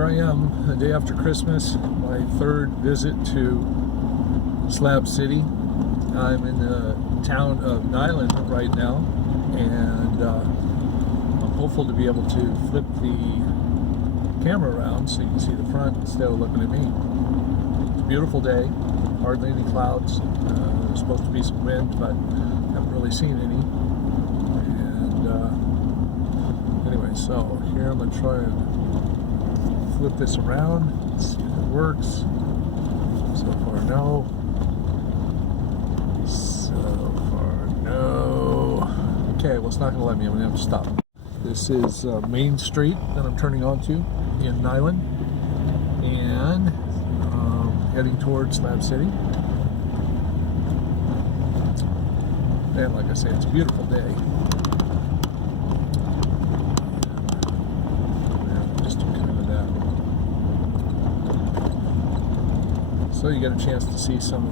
here I am, the day after Christmas, my third visit to Slab City. I'm in the town of Niland right now, and I'm hopeful to be able to flip the camera around so you can see the front instead of looking at me. It's a beautiful day, hardly any clouds. There's supposed to be some wind, but haven't really seen any. And anyway, so here I'm going to try and flip this around, see if it works. So far, no. So far, no. Okay, well, it's not going to let me. I'm going to have to stop. This is Main Street that I'm turning onto in Niland, and heading towards Slab City. And like I say, it's a beautiful day. So you get a chance to see some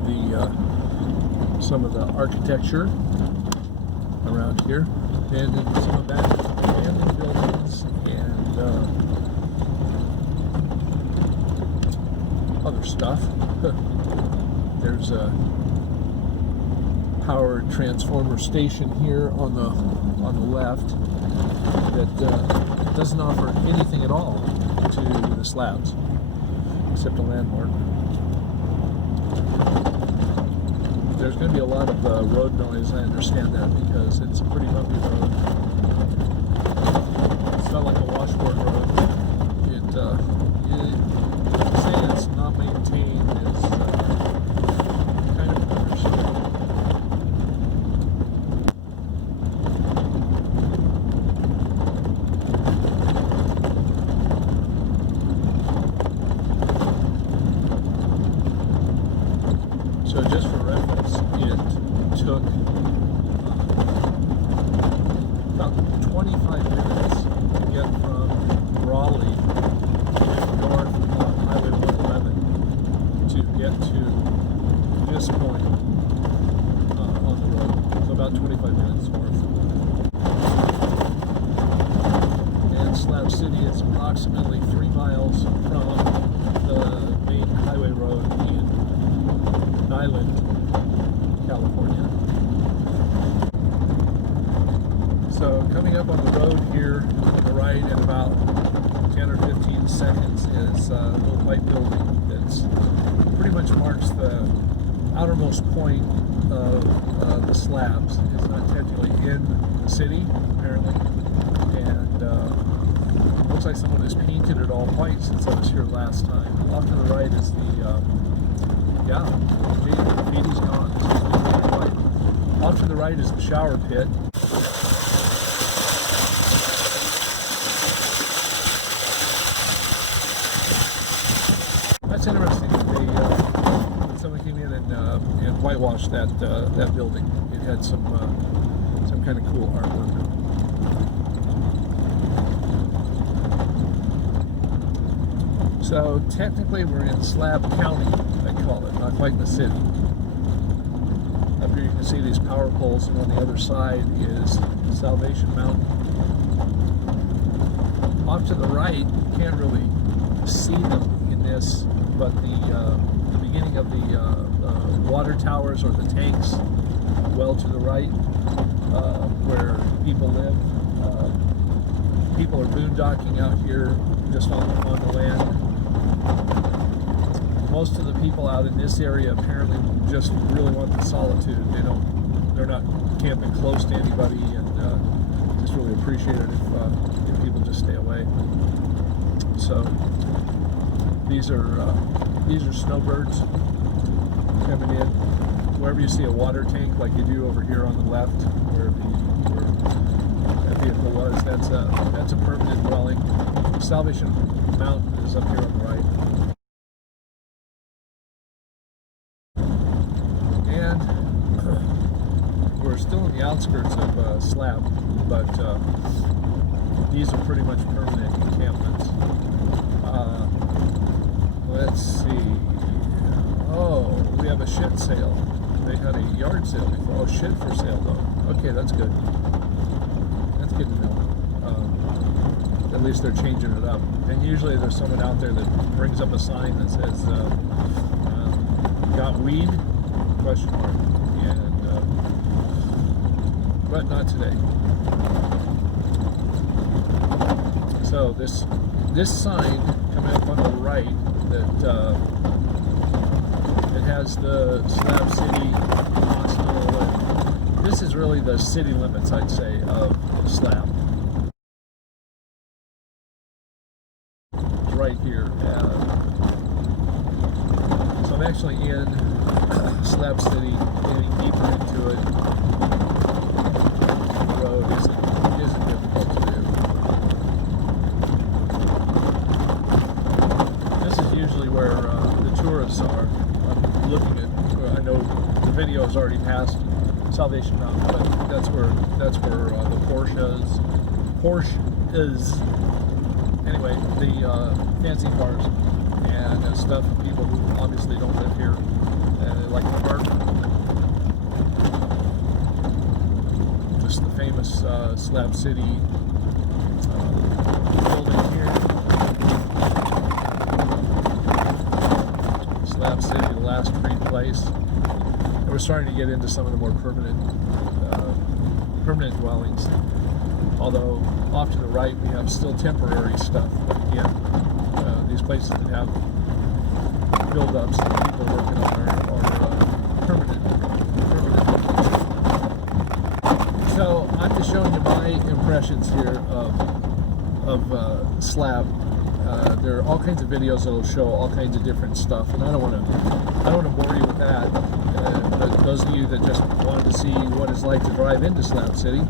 of the architecture around here, and some abandoned buildings and other stuff. There's a power transformer station here on the left that doesn't offer anything at all to the slabs except a landmark. There's going to be a lot of road noise, I understand that, because it's a pretty bumpy road. It's not like a washboard road. Saying it's not maintained is kind of an understatement. So just for reference, it took about 25 minutes to get from Raleigh north on Highway 111 to get to this point on the road. So about 25 minutes north. And Slab City is approximately 3 miles from the main highway road in Niland, California. So coming up on the road here on the right in about 10 or 15 seconds is a little white building that's pretty much marks the outermost point of the slabs. It's not technically in the city, apparently, and looks like someone has painted it all white since I was here last time. Off to the right is the graffiti's gone. It's completely white. Off to the right is the shower pit. That's interesting. When someone came in and whitewashed that building, it had some kind of cool artwork. So technically we're in Slab County, I call it, not quite in the city. Up here you can see these power poles, and on the other side is Salvation Mountain. Off to the right, you can't really see them in this, but the beginning of the water towers or the tanks well to the right, where people live. People are boondocking out here just on the land. Most of the people out in this area apparently just really want the solitude. They're not camping close to anybody, and just really appreciate it if people just stay away. So these are snowbirds coming in. Wherever you see a water tank, like you do over here on the left, where that vehicle was, that's a permanent dwelling. Salvation Mountain is up here on the right. And we're still in the outskirts of Slab, but these are pretty much permanent encampments. Let's see. Oh, we have a shed sale. They had a yard sale before. Oh, shed for sale though. Okay, that's good. That's good to know. at least they're changing it up. And usually there's someone out there that brings up a sign that says, got weed? Question mark. And, but not today. So this sign coming up on the right that it has the Slab City Hospital, and this is really the city limits, I'd say, of Slab. It's right here. So I'm actually in Slab City, getting deeper into it. The road isn't difficult to do. This is usually where the tourists are. I'm looking at, I know the video has already passed Salvation Mountain, but that's where the Porsche is. Anyway, the fancy cars and stuff. People who obviously don't live here and they like to park. Just the famous Slab City building here. Slab City, the last free place. And we're starting to get into some of the more permanent dwellings. Although off to the right we have still temporary stuff. But again, these places that have build-ups that people are working on are permanent. So I'm just showing you my impressions here of Slab. There are all kinds of videos that'll show all kinds of different stuff, and I don't want to bore you with that. But those of you that just wanted to see what it's like to drive into Slab City,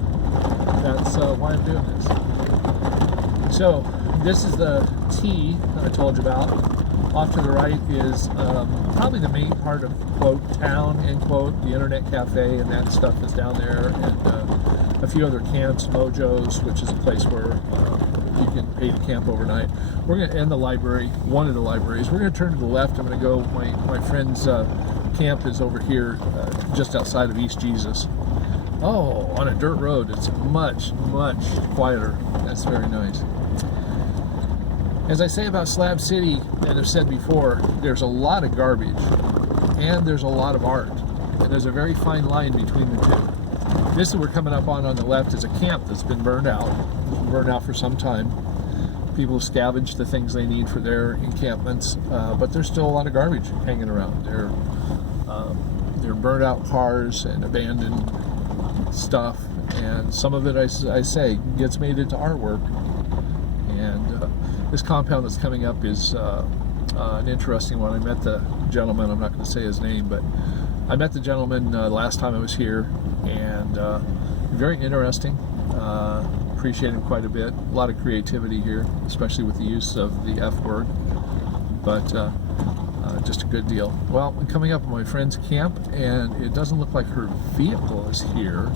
that's why I'm doing this. So this is the T that I told you about. Off to the right is probably the main part of, quote, town, end quote. The internet cafe and that stuff is down there, and a few other camps, Mojos, which is a place where you can pay to camp overnight. We're going to end the library, one of the libraries. We're going to turn to the left. I'm going to go, my friend's camp is over here just outside of East Jesus. Oh, on a dirt road. It's much, much quieter. That's very nice. As I say about Slab City, and I've said before, there's a lot of garbage and there's a lot of art. And there's a very fine line between the two. This that we're coming up on the left is a camp that's been burned out for some time. People scavenge the things they need for their encampments, but there's still a lot of garbage hanging around. They're burned out cars and abandoned stuff, and some of it, I say, gets made into artwork. And this compound that's coming up is an interesting one. I met the gentleman, I'm not going to say his name, but I met the gentleman last time I was here, and very interesting. Appreciate him quite a bit. A lot of creativity here, especially with the use of the F word, but just a good deal. Well, I'm coming up on my friend's camp, and it doesn't look like her vehicle is here,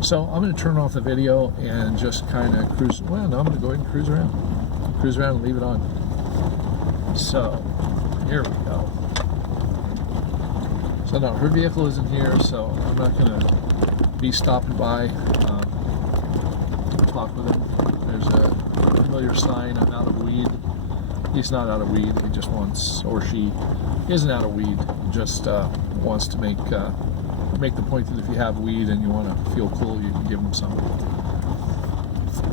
so I'm going to turn off the video and just kind of cruise. Well, no, I'm going to go ahead and cruise around and leave it on. So here we go. So no, her vehicle isn't here, so I'm not going to be stopping by to talk with him. There's a familiar sign, I'm out of weed. He's not out of weed, he just wants, or she isn't out of weed, just wants to make the point that if you have weed and you want to feel cool, you can give them some.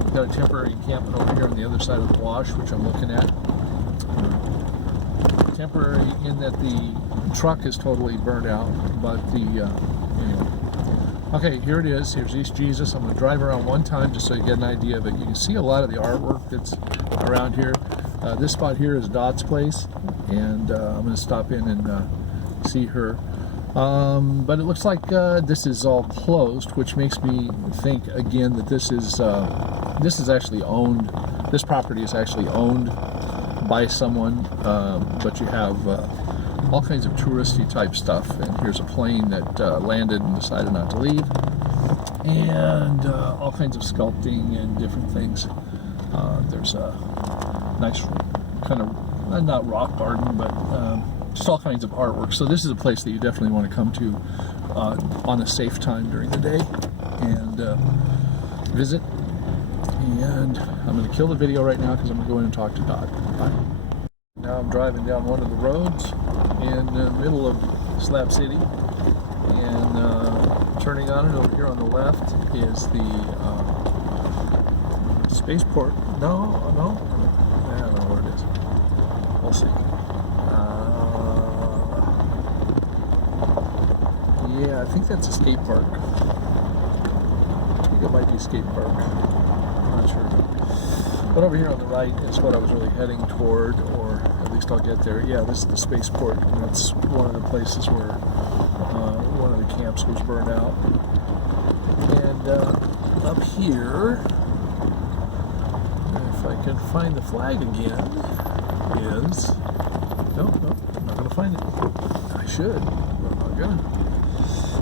We've got a temporary encampment over here on the other side of the wash, which I'm looking at. Temporary in that the truck is totally burned out, but anyway. Okay, here it is. Here's East Jesus. I'm going to drive around one time just so you get an idea of it. You can see a lot of the artwork that's around here. This spot here is Dot's place, and I'm going to stop in and see her. But it looks like this is all closed, which makes me think again that this is actually owned. This property is actually owned by someone, but you have all kinds of touristy type stuff. And here's a plane that landed and decided not to leave, and all kinds of sculpting and different things. There's a nice kind of, not rock garden, but just all kinds of artwork. So this is a place that you definitely want to come to on a safe time during the day and visit. And I'm going to kill the video right now because I'm going to go in and talk to Doc. Bye. Now I'm driving down one of the roads in the middle of Slab City, and turning on it over here on the left is the Spaceport. No, I don't know where it is. We'll see. Yeah, I think that's a skate park. I think it might be a skate park. I'm not sure. But over here on the right is what I was really heading toward, or at least I'll get there. Yeah, this is the Spaceport, and that's one of the places where one of the camps was burned out. And up here, if I can find the flag again, is... No, I'm not going to find it. I should, but I'm not going to.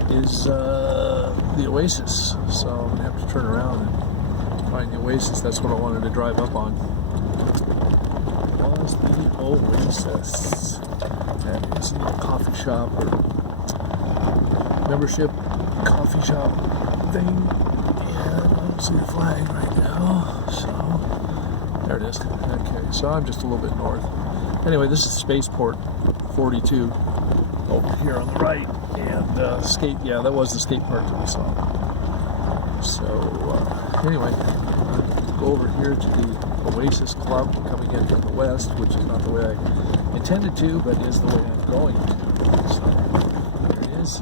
Is the Oasis. So I'm going to have to turn around and find the Oasis. That's what I wanted to drive up on. Was the Oasis. That is a coffee shop or membership coffee shop thing. And I don't see the flag right now. So there it is. Okay, so I'm just a little bit north. Anyway, this is Spaceport 42 over here on the right. And skate, yeah, that was the skate park that we saw. So anyway, go over here to the Oasis Club coming in from the west, which is not the way I intended to, but is the way I'm going to. So there it is,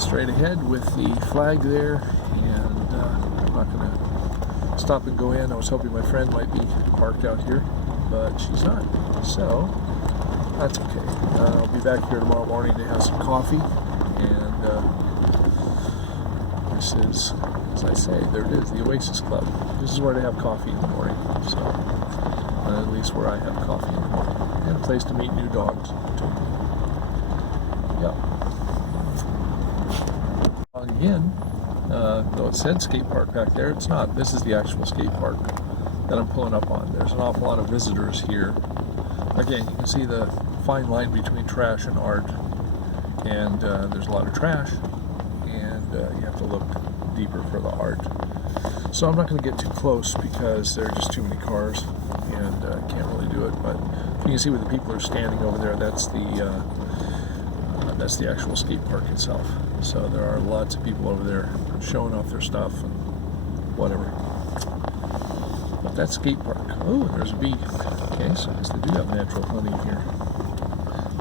straight ahead with the flag there, and I'm not going to stop and go in. I was hoping my friend might be parked out here, but she's not. So that's okay. I'll be back here tomorrow morning to have some coffee, and this is, as I say, there it is, the Oasis Club. This is where they have coffee in the morning, so at least where I have coffee in the morning, and a place to meet new dogs too. Yeah. Again, though it said skate park back there, it's not. This is the actual skate park that I'm pulling up on. There's an awful lot of visitors here. Again, you can see the fine line between trash and art, and there's a lot of trash, and you have to look deeper for the art. So I'm not going to get too close because there are just too many cars, and can't really do it. But you can see where the people are standing over there. That's the actual skate park itself. So there are lots of people over there showing off their stuff and whatever. But that's skate park. Oh, there's a bee. Okay, so I guess they do have natural honey here.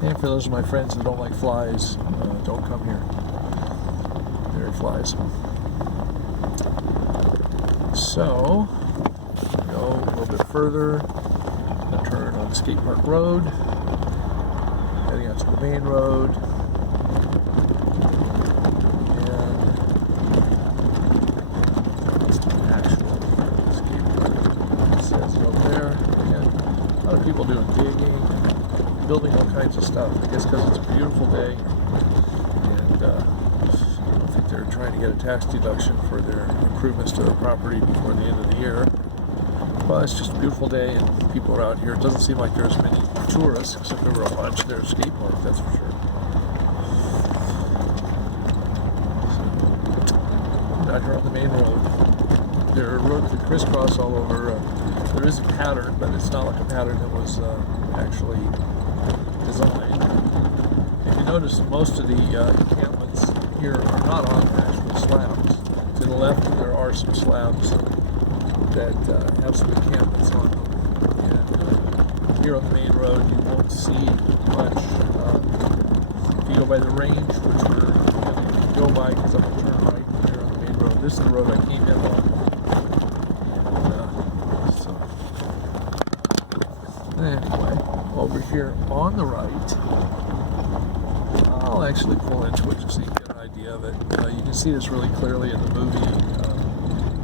And for those of my friends that don't like flies, don't come here. There are flies. So, go a little bit further, and turn on Skate Park Road, heading out to the main road, and actual skate park. It says it over there. And a lot of people doing digging, building all kinds of stuff. I guess because it's a beautiful day, and I don't think they're trying to get a tax deduction for their improvements to their property before the end of the year. Well, it's just a beautiful day, and people are out here. It doesn't seem like there's many tourists, except there were a bunch there at skate park, that's for sure. So, out here on the main road. There are roads that crisscross all over. There is a pattern, but it's not like a pattern that was actually designed. If you notice, most of the encampments here are not on actual slabs. To the left, there are some slabs that have some encampments on them. And here on the main road, you won't see much. If you go by the range, which we're going to go by, because I'm going to turn right here on the main road. This is the road I came in on. Anyway, over here on the right, I'll actually pull into it just so you can get an idea of it. You can see this really clearly in the movie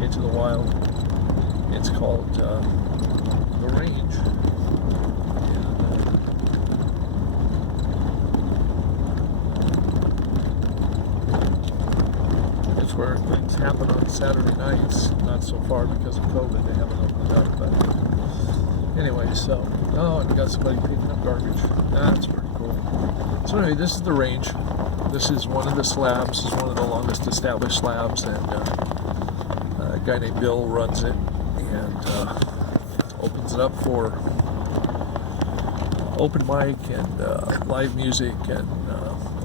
Into the Wild. It's called The Range. And it's where things happen on Saturday nights. Not so far because of COVID, they haven't opened up, but anyway, so, oh, and we got somebody picking up garbage. That's pretty cool. So anyway, this is the range. This is one of the slabs. This is one of the longest established slabs, and a guy named Bill runs it. opens it up for open mic and live music and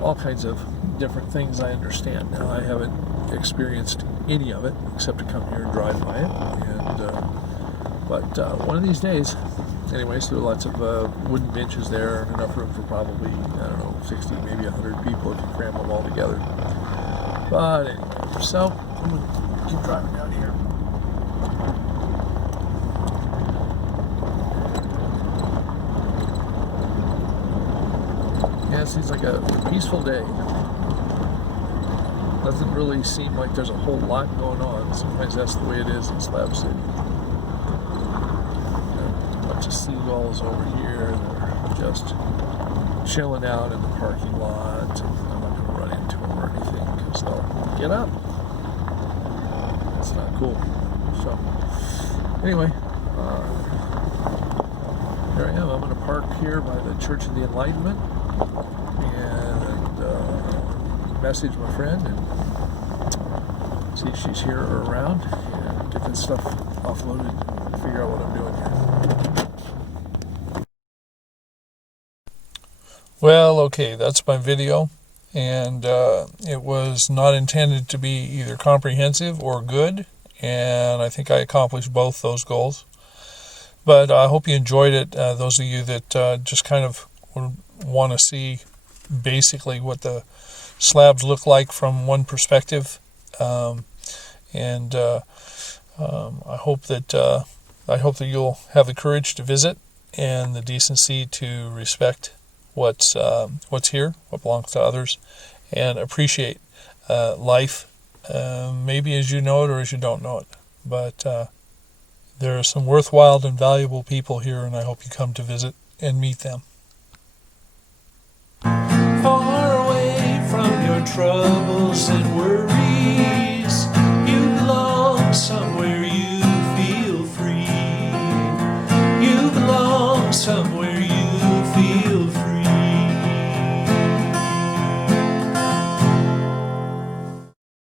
all kinds of different things. I understand. Now, I haven't experienced any of it except to come here and drive by it. But one of these days, anyways, there are lots of wooden benches there and enough room for probably, I don't know, 60, maybe 100 people if you cram them all together. But anyway, so I'm going to keep driving down here. Yeah, it seems like a peaceful day. Doesn't really seem like there's a whole lot going on. Sometimes that's the way it is in Slab City. A bunch of seagulls over here. They're just chilling out in the parking lot. I'm not going to run into them or anything because they'll get up. That's not cool. So, anyway, here I am. I'm going to park here by the Church of the Enlightenment and message my friend and see if she's here or around and get this stuff offloaded and figure out what I'm doing here. Well, okay, that's my video, and it was not intended to be either comprehensive or good, and I think I accomplished both those goals. But I hope you enjoyed it. Those of you that just kind of want to see basically what the slabs look like from one perspective, I hope that you'll have the courage to visit and the decency to respect what's here, what belongs to others, and appreciate life, maybe as you know it or as you don't know it. But there are some worthwhile and valuable people here, and I hope you come to visit and meet them. Far away from your troubles and worries, you belong somewhere you feel free. You belong somewhere